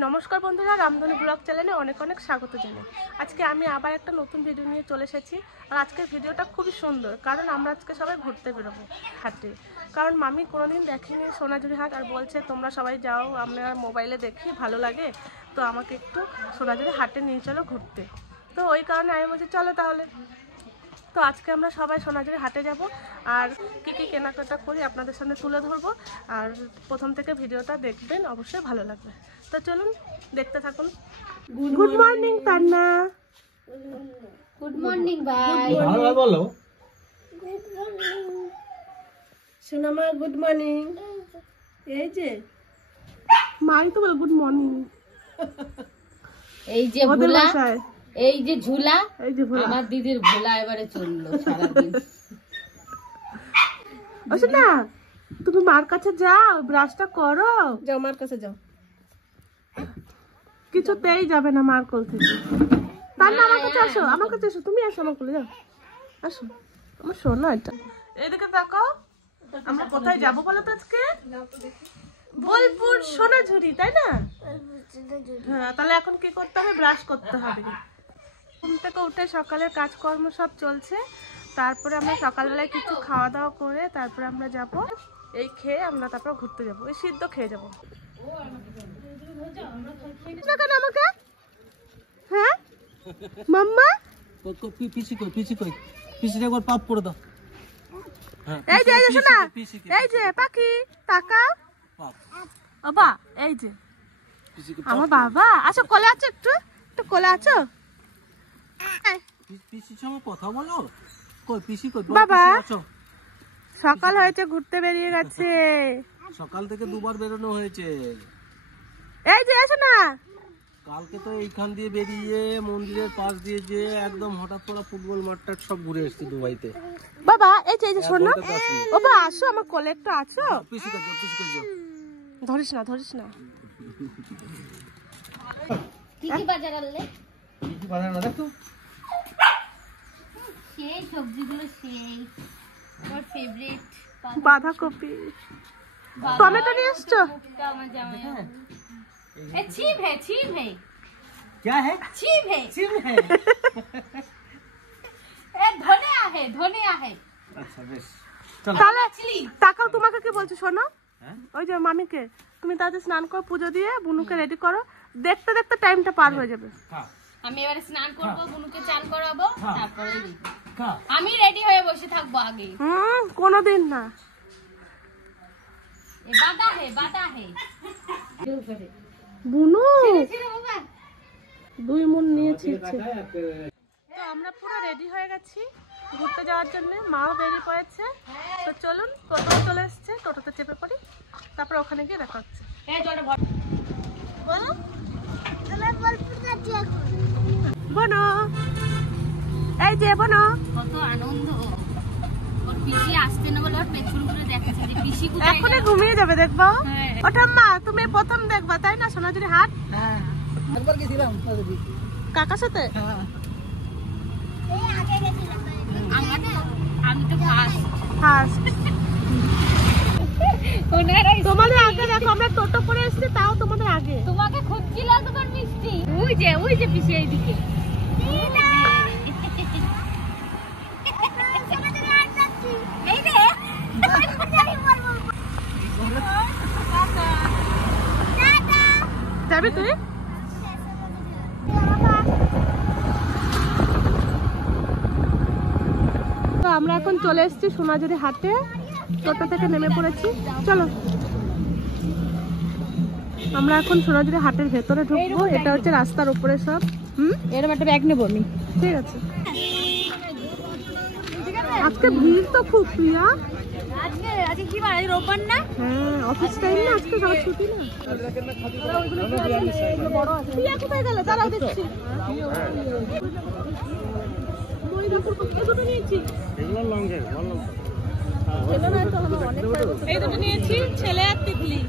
নমস্কার বন্ধুরা, রামধনু ব্লগ চ্যানেলে অনেক অনেক স্বাগত জানাই। আজকে আমি আবার একটা নতুন ভিডিও নিয়ে চলে এসেছি। আর আজকের ভিডিওটা খুবই সুন্দর, কারণ আমরা আজকে সবাই ঘুরতে বেরোবো হাটে। কারণ মামি কোনোদিন দেখেনি সোনাঝুরি হাট, আর বলছে তোমরা সবাই যাও, আমরা মোবাইলে দেখি ভালো লাগে, তো আমাকে একটু সোনাঝুরি হাটে নিয়ে চলো ঘুরতে। তো ওই কারণে আমি বলছি চলো তাহলে। তো আজকে আমরা সবাই সোনাঝুরি হাটে যাব, আর কী কী কেনাকাটা করি আপনাদের সামনে তুলে ধরবো। আর প্রথম থেকে ভিডিওটা দেখবেন, অবশ্যই ভালো লাগবে। তো চলুন দেখতে থাকুন। Good morning Tanna. Good morning ভাই। ভালো বলো। সোনামা গুড মর্নিং। এই যে মাই তো বল গুড মর্নিং। এই যে ভোলা, এই যে ঝুলা, এই যে ভোলা, আমার দিদির ভোলা এবারে চললো সারাদিন। ও সোনা, তুমি মার কাছে যাও, ব্রাশটা করো। যাও মার কাছে যাও। কিছুতেই যাবে না মার কোল থেকে। তান্না আমার কাছে আসো, আমার কাছে আসো, তুমি আসো আমার কোলে, যাও আসো আমার সোনা। এটা এদিকে তাকাও, আমরা কোথায় যাবো বলো তো আজকে? বোলপুর সোনাঝুরি, তাই না? হ্যাঁ, তাহলে এখন কি করতে হবে? ব্রাশ করতে হবে। ঘুম থেকে উঠে সকালের কাজকর্ম সব চলছে, তারপরে আমরা সকালবেলায় কিছু খাওয়া দাওয়া করে তারপরে আমরা যাব, এই খেয়ে আমরা তারপর ঘুরতে যাবো। এই সিদ্ধ খেয়ে যাবো। কেন আমাকে? হ্যাঁ মাম্মা, পিসি কই, পিসি কই, পিসিটা একবার পাপ করে দাও। এই যে শোনা, এই যে পাখি তাকাও। বাবা এই যে আমার বাবা, আছো কোলে আছো, একটু একটু কোলে আছো। পিসির সঙ্গে কথা বলো। কই পিসি কই? বাবা সকাল হয়েছে, ঘুরতে বেরিয়ে গেছে। সকাল থেকে দুবার বেরোনো হয়েছে। এই যে এসো না। কালকে তো এইখান দিয়ে বেরিয়ে মন্দিরের পাশ দিয়ে যে একদম হঠাৎ করে ফুটবল মাঠটা সব ঘুরে এসেছি দুবাইতে। বাবা এই যে শোনো, বাবা আসো আমার কোলে একটু, আছো? পিসি কই যাও, পিসি কই যাও। ধরিস না, ধরিস না। কি কি বাজার আনলে? কি কি বাজার না দেখো। সেই সবজিগুলো সেই আমার ফেভারিট বাঁধাকপি, টমেটো নিয়ে এসছো? আমার জামাই এ ছিপ হে, ছিপ হে। क्या है? ছিপ হে, सिम है। এ ধনিয়া হে, ধনিয়া হে। अच्छा বেশ চলো। তাহলে তাকাও, তোমাকে কি বলছি শোনো, ওই যে মামিকে তুমি তাড়াতাড়ি স্নান করো, পুজো দিয়ে বুনুকে রেডি করো, দেখতে দেখতে টাইমটা পার হয়ে যাবে। আমি এবারে স্নান করব, বুনুকে চান করাবো, তারপরে খা। আমি রেডি হয়ে বসে থাকবো আগে। কোনোদিন না। এ বাদা হে, বাদা হে। বুনু ছেড়ে বাবা। 2 মণ নিয়েছি। তো আমরা পুরো রেডি হয়ে গেছি ঘুরতে যাওয়ার জন্য, মাও বেরিয়ে পড়েছে। তো চলুন, টোটো চলে এসছে, টোটোতে চেপে পড়ি, তারপর ওখানে গিয়ে দেখা হচ্ছে। এই জলটা বড় বলো বনো, এই যে বনো। কত আনন্দ। ওর পিসি আসতে না বলে ওর পেছন করে দেখাচ্ছে যে পিসি কোথায় এখনই ঘুমিয়ে যাবে, দেখবো। হ্যাঁ। ওটা মা তুমি প্রথম দেখবা তাই না সোনাঝুরি হাট? হ্যাঁ একবার গেছিলাম কাকার সাথে। হ্যাঁ আমাদের আমি তো ফার্স্ট ফার্স্ট। ওনারাই তোমাদের আগে দেখো, আমরা টোটো করে এসেছি, তাও তোমাদের আগে। তোমাকে খুঁজছিলাম তোমার মিষ্টি। ওই যে পিসি এইদিকে। এই রে যাবি তুই? তো আমরা এখন চলে এসেছি সোনাঝুরি হাটে, টোটো থেকে নেমে পড়েছি। চলো আমরা এখন সোনাঝুরি হাটের ভেতরে ঢুকবো। এটা হচ্ছে রাস্তার উপরে সব। এরকম একটা ব্যাগ নেবো আমি। ঠিক আছে। আজকে ভিড় তো খুব, প্রিয়া। আজকে কি বার? রোববার না? হ্যাঁ অফিস টাইম না, আজকে সবার ছুটি না। প্রিয়া কোথায় গেলে? দাঁড়াও দেখছি। এই দুটো নিয়েছি, ছেলে আর তিতলি।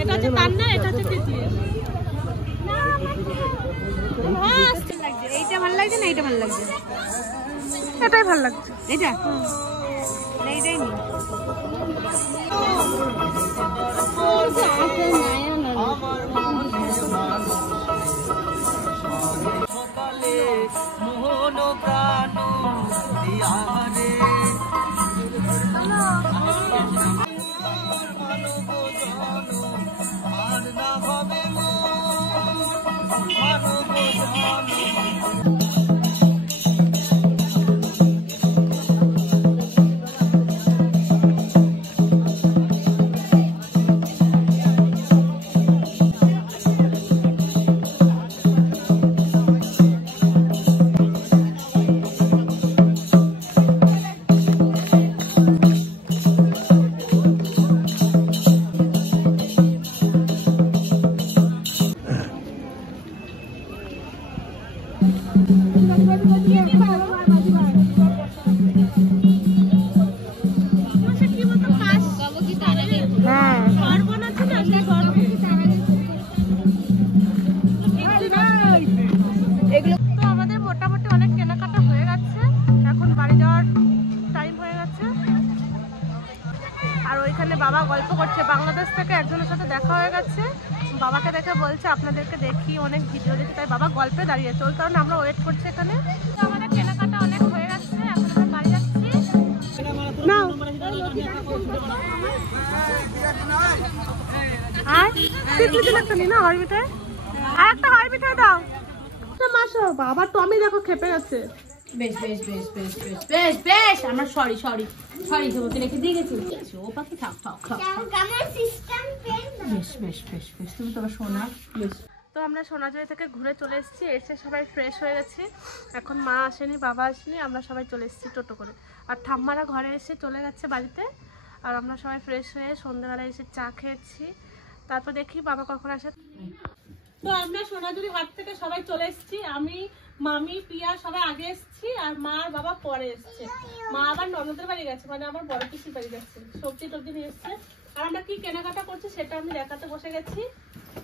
এটা হচ্ছে তান্না, এটা হচ্ছে তিতলি। এইটা ভালো লাগছে না এইটা ভালো লাগছে? এটাই ভালো লাগছে। এটা এইটাই নি। মন প্রাণ দিয়া রে মানব জন আর না হবে মানব জন তো আমাদের মোটামুটি অনেক কেনাকাটা হয়ে গেছে, এখন বাড়ি যাওয়ার টাইম হয়ে গেছে। আর ওইখানে বাবা গল্প করছে, বাংলাদেশ থেকে একজনের সাথে দেখা হয়ে গেছে, বাবাকে দেখে বলছে আপনাদেরকে দেখি, অনেক ভিডিও দেখি, তাই বাবা গল্পে দাঁড়িয়েছে, ওই কারণে আমরা ওয়েট করছি এখানে। তো আমাদের কেনাকাটা অনেক হয়ে গেছে, এখন আমরা বাড়ি যাচ্ছি। নাও আর তিতলি একটা নি না হয় মিঠাই, আর একটা হয় মিঠাই দাও। মাসো বাবা টমি দেখো খেপে গেছে। বেশ বেশ বেশ বেশ বেশ বেশ বেশ আমরা সরি সরি সরি তোমাকে রেখে দিয়ে গেছি। ও পাখি থাক থাক থাক বেশ বেশ বেশ বেশ তুমি তোমার শোনা বেশ। তো আমরা সোনাঝুরি থেকে ঘুরে চলে এসেছি, এসে সবাই ফ্রেশ হয়ে গেছি। এখন মা আসেনি, বাবা আসেনি, আমরা সবাই চলে এসেছি টোটো করে। আর ঠাম্মারা ঘরে এসে চলে গেছে বাড়িতে, আর আমরা সবাই ফ্রেশ হয়ে সন্ধ্যাবেলায় এসে চা খেয়েছি। তারপর দেখি বাবা কখন আসে। তো আমরা সোনাঝুরি হাট থেকে সবাই চলে এসেছি, আমি মামি পিয়া সবাই আগে এসেছি, আর মা আর বাবা পরে এসছে। মা আবার ননদের বাড়ি গেছে, মানে আমার বড় পিসির বাড়ি গেছে, সবজি টবজি নিয়ে এসছে। আর আমরা কি কেনাকাটা করছি সেটা আমি দেখাতে বসে গেছি।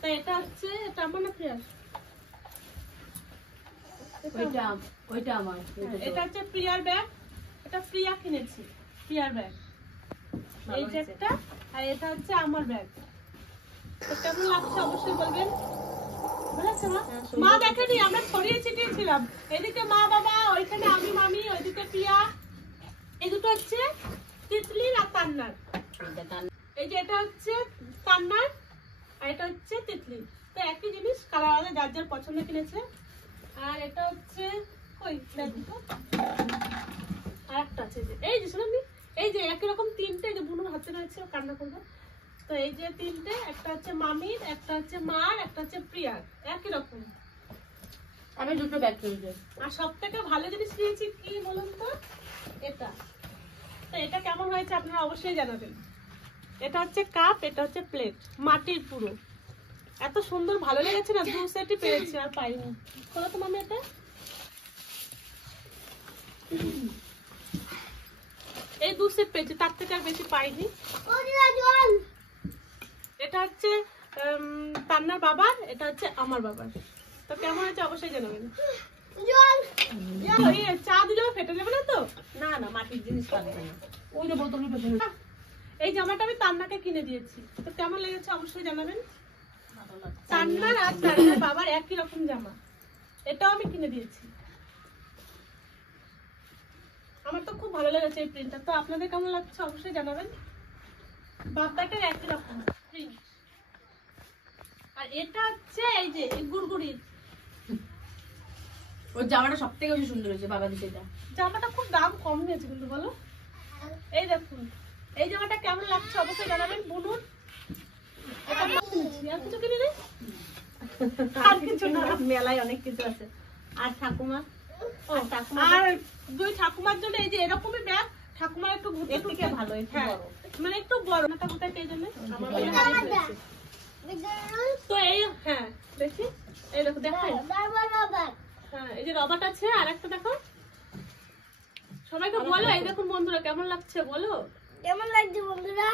তো এটা হচ্ছে, এটা আমার না প্রিয়ার, ওইটা আমার এটা হচ্ছে প্রিয়ার ব্যাগ, এটা প্রিয়া কিনেছি প্রিয়ার ব্যাগ, এই যে একটা। আর এটা হচ্ছে আমার ব্যাগ। তো কেমন লাগছে অবশ্যই বলবেন। বুঝেছে মা? মা দেখেনি, আমরা ছড়িয়ে ছিটিয়েছিলাম, এদিকে মা বাবা, ওইখানে আমি মামি, ওইদিকে প্রিয়া। এই দুটো হচ্ছে তিতলির আর তান্নার। এই যে এটা হচ্ছে তান্নার আর এটা হচ্ছে তিতলি। তো একই জিনিস, কালার আলাদা, যার যার পছন্দ কিনেছে। আর এটা হচ্ছে কই দেখো, আর একটা আছে এই যে শোনাবি, এই যে একই রকম তিনটে, যে বুনুর হাতে রয়েছে, কান্না করবে। তো এই যে তিনটে, একটা হচ্ছে মামির, একটা হচ্ছে মার, একটা হচ্ছে প্রিয়ার, একই রকম। আমি দুটো ব্যাগ কিনছি। আর সব থেকে ভালো জিনিস নিয়েছি কি বলুন তো, এটা। তো এটা কেমন হয়েছে আপনারা অবশ্যই জানাবেন। এটা হচ্ছে কাপ, এটা হচ্ছে প্লেট, মাটির পুরো, এত সুন্দর ভালো লেগেছে না, দু সেটই পেয়েছি আর পাইনি। খোলো তো মামি এটা। এই দু সেট পেয়েছি, তার থেকে আর বেশি পাইনি। এটা হচ্ছে তান্নার বাবার, এটা হচ্ছে আমার বাবার। তো কেমন হয়েছে অবশ্যই জানাবেন। চা দিলেও ফেটে যাবে না তো? না না, মাটির জিনিস লাগবে না। ওই যে বোতল এই জামাটা আমি তান্নাকে কিনে দিয়েছি, তো কেমন লেগেছে অবশ্যই জানাবেন। তান্নার আর তান্নার বাবার একই রকম জামা, এটাও আমি কিনে দিয়েছি। আমার তো খুব ভালো লেগেছে এই প্রিন্টটা। তো আপনাদের কেমন লাগছে অবশ্যই জানাবেন। বাপ্পাটার একই রকম প্রিন্ট। আর এটা হচ্ছে এই যে গুড়গুড়ির ওই জামাটা সব থেকে বেশি সুন্দর হয়েছে বাবা দিতে। জামাটা খুব দাম কম নিয়েছে কিন্তু, বলো। এই দেখুন, এই জামাটা কেমন লাগছে অবশ্যই জানাবেন। বুনুর এটা কিনেছি, আর কিছু কিনে নেই, আর কিছু না, মেলায় অনেক কিছু আছে। আর ঠাকুমা, আর দুই ঠাকুমার জন্য এই যে এরকমই ব্যাগ, ঠাকুমার একটু ঘুরতে থেকে ভালো, একটু বড়, মানে একটু বড় না, ঠাকুরটা কে জন্য আমার বলে হারিয়ে ফেলেছে। তো এই হ্যাঁ দেখি, এই দেখো দেখাই, হ্যাঁ এই যে রবার্ট আছে, আর একটা দেখো। সবাইকে বলো, এই দেখুন বন্ধুরা কেমন লাগছে বলো। কেমন লাগছে বন্ধুরা?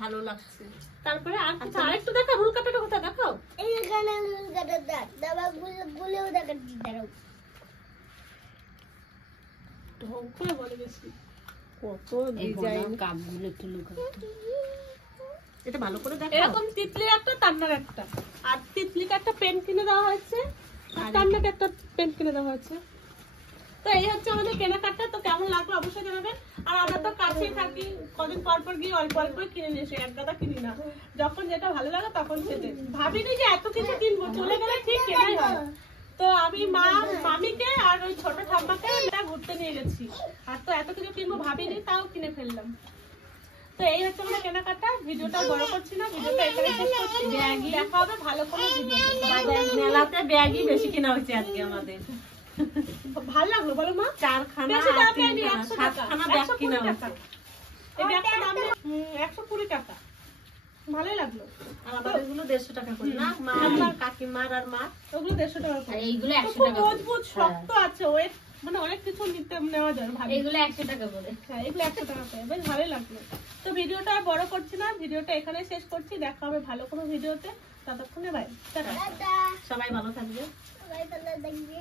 ভালো লাগছে। তারপরে আর কিছু আরেকটু দেখো, রুল কাটাটা কোথায় দেখাও। এই এখানে রুল কাটার দাগ, দাবা গুলেও দেখাচ্ছি, দাঁড়াও। ঢং করে বলে বেশি, কত ডিজাইন, কাপগুলো একটু লুকাও, এটা ভালো করে দেখো। এরকম তিতলির একটা, তান্নার একটা, আর তিতলিকে একটা পেন কিনে দেওয়া হয়েছে, আপনাকে একটা পেন কিনে দেওয়া হচ্ছে। তো এই হচ্ছে আমাদের কেনাকাটা। তো কেমন লাগলো অবশ্যই জানাবেন। আর আমরা তো কাছেই থাকি, কদিন পর পর গিয়ে অল্প অল্প কিনে নিয়ে এসে, এক গাদা কিনি না, যখন যেটা ভালো লাগে তখন সেটা। ভাবিনি যে এত কিছু কিনবো, চলে গেলে ঠিক কেনাই হয়। তো আমি মামিকে আর ওই ছোট ঠাম্মাকে ঘুরতে নিয়ে গেছি, আর তো এত কিছু কিনবো ভাবিনি, তাও কিনে ফেললাম। তো এই হচ্ছে আমাদের কেনাকাটা। ভিডিওটা বড় করছি না, ভিডিওটা এখানে শেষ করছি। দেখা হবে ভালো কোনো ভিডিও। মেলাতে ব্যাগই বেশি কেনা হচ্ছে আজকে আমাদের। ভালো লাগলো বলো মা? 4খানা বেশি দাম নেয়নি, 100 টাকা। 7খানা ব্যাগ 120 কিনা টাকা। এই ব্যাগটার দাম 120 টাকা। ভালোই লাগলো। আর আমাদের গুলো 150 টাকা করে না, মা আর কাকিমার আর মা। ওগুলো 150 টাকা করে। আর এইগুলো তো 100 খুব টাকা করে। মজবুত শক্ত আছে, ওয়েট মানে অনেক কিছু নেওয়া যায় ভাবি। এইগুলো 100 টাকা করে। হ্যাঁ, এগুলো 100 টাকা করে। বেশ ভালোই লাগলো। তো ভিডিওটা আর বড় করছি না, ভিডিওটা এখানে শেষ করছি। দেখা হবে ভালো কোনো ভিডিওতে। ততক্ষণে বাই, টাটা। দাদা সবাই ভালো থাকবে। সবাই ভালো থাকবে।